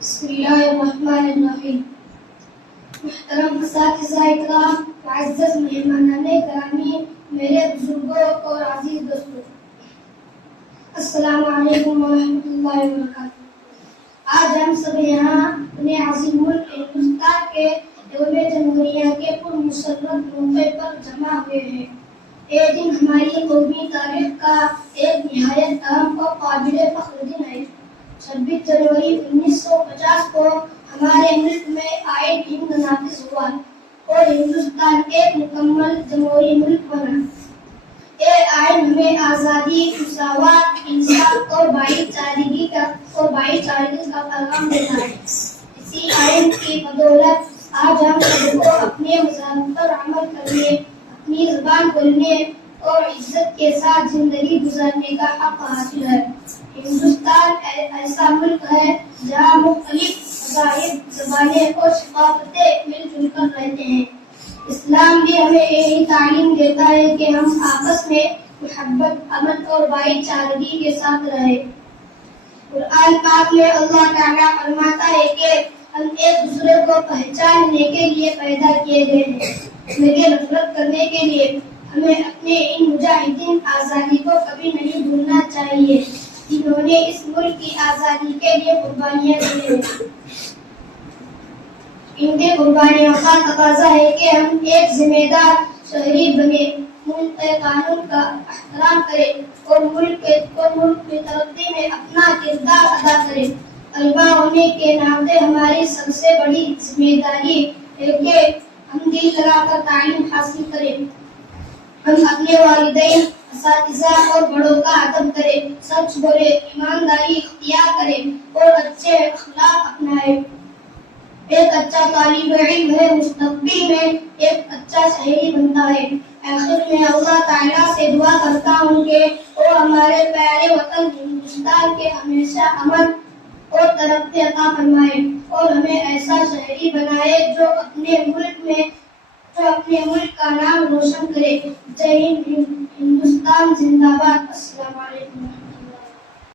بسم اللہ الرحمن الرحیم. محترم اساتذہ اکرام، معزز مہمانان گرامی، میرے بزرگوں اور عزیز دوستوں، السلام علیکم ورحمۃ اللہ وبرکاتہ. آج ہم سب یہاں اپنے عظیم ملک ہندوستان کے یوم جمہوریہ کے پرمسرت موقع پر جمع ہوئے ہیں. یہ دن ہماری قومی تاریخ کا ایک نہایت اہم اور قابل فخر دن ہے. 26 جنوری 1950 کو ہمارے ملک میں آئین ہند نافذ ہوا اور ہندوستان ایک مکمل جمہوری ملک بنا. یہ آئین ہمیں آزادی، مساوات، انصاف اور بھائی چارگی کا پیغام دیتا ہے. اسی آئین کی بدولت آج ہم سب کو اپنے مذہب پر عمل کرنے، اپنی زبان بولنے اور عزت کے ساتھ زندگی گزارنے کا حق حاصل ہے. ہندوستان ایسا ملک ہے جہاں مختلف مذاہب، زبانیں اور ثقافتیں مل جل کر رہتے ہیں. اسلام بھی ہمیں یہی تعلیم دیتا ہے کہ ہم آپس میں محبت، امن اور بھائی چارگی کے ساتھ رہیں. قرآن پاک میں اللہ تعالیٰ فرماتا ہے کہ ہم ایک دوسرے کو پہچاننے کے لیے پیدا کیے گئے ہیں، لیکن نفرت کرنے کے لیے. ہمیں اپنے ان مجاہدین آزادی کو کبھی نہیں بھولنا چاہیے جنہوں نے اس ملک کی آزادی کے لیے قربانیاں دی ہیں. ان کی قربانیوں کا تقاضا ہے کہ ہم ایک ذمہ دار شہری بنے، ملک کے قانون کا احترام کریں اور ملک کی ترقی میں اپنا کردار ادا کریں. طلبا ہونے کے ناطے ہماری سب سے بڑی ذمہ داری ہے کہ ہم دل لگا کر تعلیم حاصل کریں. ہم اپنے والدین، اساتذہ اور بڑوں کا ادب کریں، سچ بولیں، ایمانداری اختیار کریں اور اچھے اخلاق اپنائیں. ایک اچھا طالب علم ہے مستقبل میں ایک اچھا شہری بنتا ہے. آخر میں اللہ تعالیٰ سے دعا کرتا ہوں کہ وہ ہمارے پیارے وطن ہندوستان کے ہمیشہ امن اور ترقی عطا فرمائے اور ہمیں ایسا شہری بنائے جو اپنے ملک کا نام روشن کرے. جے ہند. ہندوستان زندہ باد. السلام علیکم.